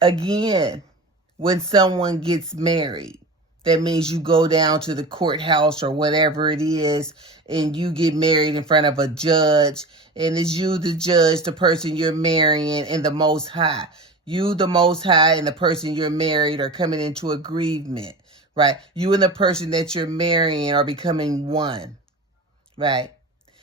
Again, when someone gets married, that means you go down to the courthouse or whatever it is, and you get married in front of a judge, and it's you, the judge, the person you're marrying, and the Most High. You, the Most High, and the person you're married are coming into agreement, right? You and the person that you're marrying are becoming one, right?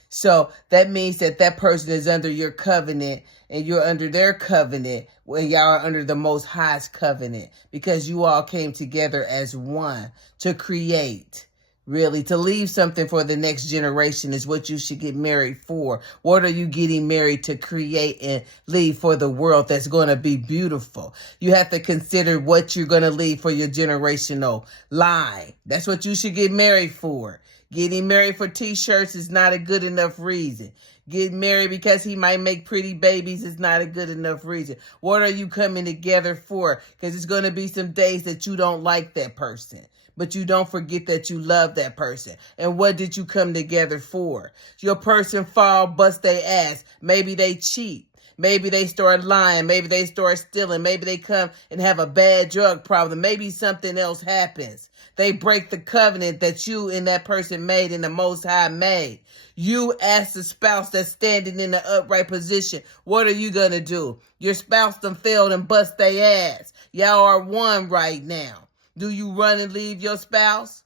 So that means that that person is under your covenant and you're under their covenant, where y'all are under the Most High's covenant, because you all came together as one to create. Really, to leave something for the next generation is what you should get married for. What are you getting married to create and leave for the world that's going to be beautiful? You have to consider what you're going to leave for your generational line. That's what you should get married for. Getting married for t-shirts is not a good enough reason. Getting married because he might make pretty babies is not a good enough reason. What are you coming together for? Because it's going to be some days that you don't like that person. But you don't forget that you love that person. And what did you come together for? Your person fall, bust their ass. Maybe they cheat. Maybe they start lying. Maybe they start stealing. Maybe they come and have a bad drug problem. Maybe something else happens. They break the covenant that you and that person made and the Most High made. You as the spouse that's standing in the upright position, what are you going to do? Your spouse done failed and bust their ass. Y'all are one right now. Do you run and leave your spouse?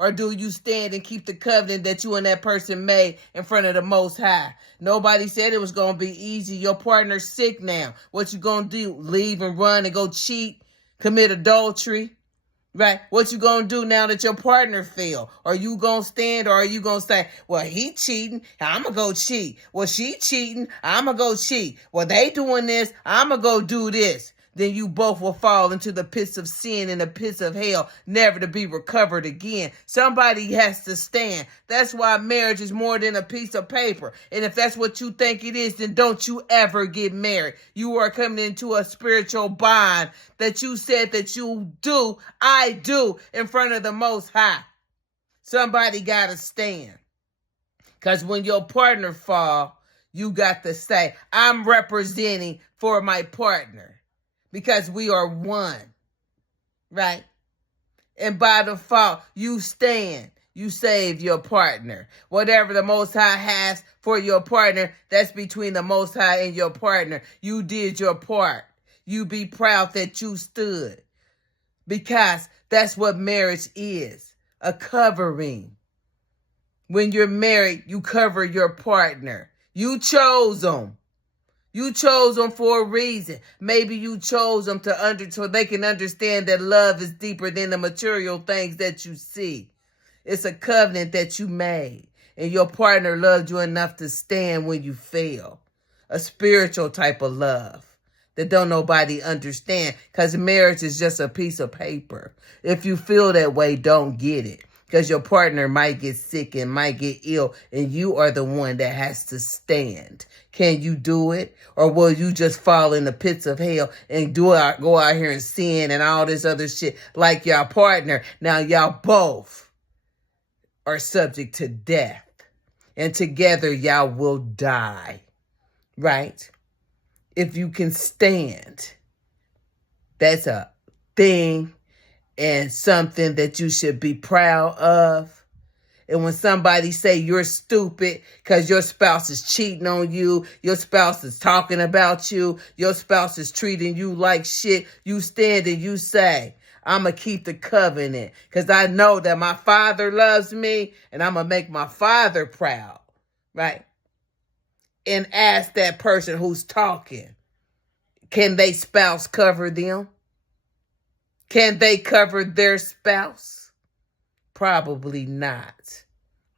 Or do you stand and keep the covenant that you and that person made in front of the Most High? Nobody said it was going to be easy. Your partner's sick now. What you going to do? Leave and run and go cheat? Commit adultery? Right? What you going to do now that your partner failed? Are you going to stand, or are you going to say, well, he cheating, I'm going to go cheat. Well, she cheating, I'm going to go cheat. Well, they doing this, I'm going to go do this. Then you both will fall into the pits of sin and the pits of hell, never to be recovered again. Somebody has to stand. That's why marriage is more than a piece of paper. And if that's what you think it is, then don't you ever get married. You are coming into a spiritual bond that you said that you do, I do, in front of the Most High. Somebody got to stand. Because when your partner fall, you got to say, I'm representing for my partner. Because we are one, right? And by default, you stand. You save your partner. Whatever the Most High has for your partner, that's between the Most High and your partner. You did your part. You be proud that you stood. Because that's what marriage is, a covering. When you're married, you cover your partner. You chose them. You chose them for a reason. Maybe you chose them so they can understand that love is deeper than the material things that you see. It's a covenant that you made, and your partner loved you enough to stand when you fail. A spiritual type of love that don't nobody understand, because marriage is just a piece of paper. If you feel that way, don't get it. Because your partner might get sick and might get ill, and you are the one that has to stand. Can you do it? Or will you just fall in the pits of hell and go out here and sin and all this other shit like your partner? Now y'all both are subject to death. And together y'all will die. Right? If you can stand, that's a thing and something that you should be proud of. And when somebody say you're stupid because your spouse is cheating on you, your spouse is talking about you, your spouse is treating you like shit, you stand and you say, I'm going to keep the covenant because I know that my Father loves me and I'm going to make my Father proud, right? And ask that person who's talking, can they spouse cover them? Can they cover their spouse? Probably not.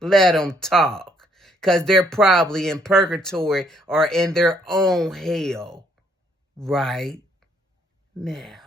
Let them talk, because they're probably in purgatory or in their own hell right now.